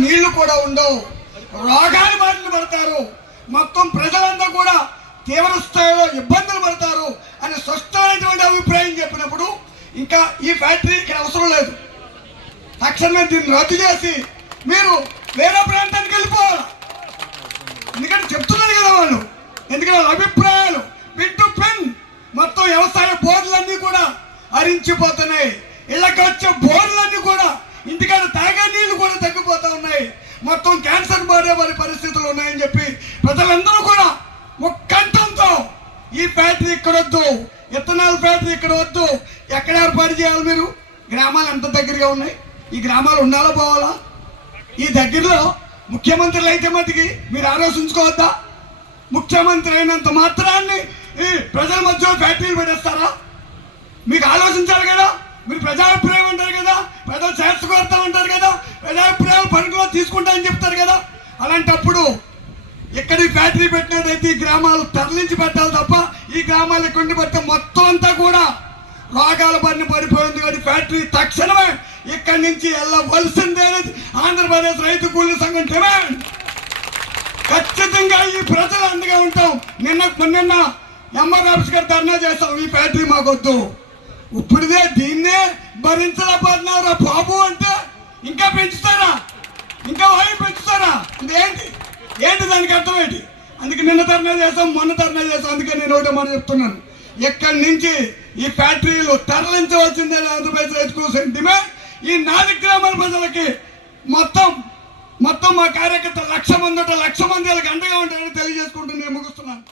నీళ్లు కూడా ఉండవు, రోగాలు బారిన పడతారు, మొత్తం ప్రజలంతా కూడా తీవ్ర స్థాయిలో ఇబ్బందులు పడతారు అని స్పష్టమైనటువంటి అభిప్రాయం చెప్పినప్పుడు ఇంకా ఈ ఫ్యాక్టరీకి అవసరం లేదు, తక్షణమే దీన్ని రద్దు చేసి మీరు వేరే ప్రాంతానికి వెళ్ళిపోవాలి. ఎందుకంటే చెప్తున్నారు కదా వాళ్ళు, ఎందుకంటే వాళ్ళ అభిప్రాయాలు పిన్ టు పిన్ మొత్తం వ్యవసాయ బోర్డులన్నీ కూడా హరించిపోతున్నాయి. ఇళ్ళకి వచ్చే బోర్డులన్నీ కూడా ఇంటికాడ తాగే నీళ్లు కూడా తగ్గిపోతా ఉన్నాయి, మొత్తం క్యాన్సర్ బారే వారి పరిస్థితులు ఉన్నాయని చెప్పి ప్రజలందరూ కూడా ముక్కంఠంతో ఈ ఫ్యాక్టరీ ఇక్కడ వద్దు, ఇథనాల్ ఫ్యాక్టరీ ఇక్కడ వద్దు, ఎక్కడ ఏర్పాటు చేయాలి? మీరు గ్రామాలు ఎంత దగ్గరగా ఉన్నాయి, ఈ గ్రామాలు ఉండాలా పోవాలా? ఈ దగ్గరలో ముఖ్యమంత్రులు అయితే మటుకి మీరు ఆలోచించుకోవద్దా? ముఖ్యమంత్రి అయినంత మాత్రాన్ని ఈ ప్రజల మధ్య ఫ్యాక్టరీలు పెట్టేస్తారా? మీకు ఆలోచించాలి కదా, మీరు ప్రజాభిప్రాయం అంటారు కదా, ప్రజలు చేర్చుకోరుతా ఉంటారు కదా, ప్రజాభిప్రాయం పనిలో తీసుకుంటా అని చెప్తారు కదా. అలాంటప్పుడు ఎక్కడి ఫ్యాక్టరీ పెట్టినట్టయితే ఈ గ్రామాలు తరలించి పెట్టాలి తప్ప ఈ గ్రామాలు ఎక్కడ పెడితే మొత్తం అంతా కూడా రోగాల బారిన పడిపోయింది. కానీ ఫ్యాక్టరీ తక్షణమే ఇక్కడి నుంచి వెళ్ళవలసిందేనది ఆంధ్రప్రదేశ్ రైతు కూలీ సంఘం డిమాండ్. ఖచ్చితంగా ఈ ప్రజలు అండగా ఉంటాం. నిన్న ఎంఆర్ ఆఫీస్ గారు ధర్నా చేస్తాం, ఈ ఫ్యాక్టరీ మాకొద్దు. ఇప్పుడుదే దీన్నే భరించలేకపోతున్నారా బాబు అంటే ఇంకా పెంచుతారా, ఇంకా వాయి పెంచుతారా? ఏంటి దానికి అర్థం ఏంటి? అందుకే నిన్న ధర్నా చేస్తాం, మొన్న ధర్నా చేస్తాం. అందుకే నేను ఒకటే మాట చెప్తున్నాను, ఇక్కడి నుంచి ఈ ఫ్యాక్టరీలు తరలించవలసిందే ఆంధ్రప్రదేశ్ రైతు కూలీ డిమాండ్. ఈ 4 గ్రామాల ప్రజలకి మొత్తం మా కార్యకర్తలు 1,00,000 మంది వాళ్ళకి అండగా ఉంటారని తెలియజేసుకుంటూ నేను ముగిస్తున్నాను.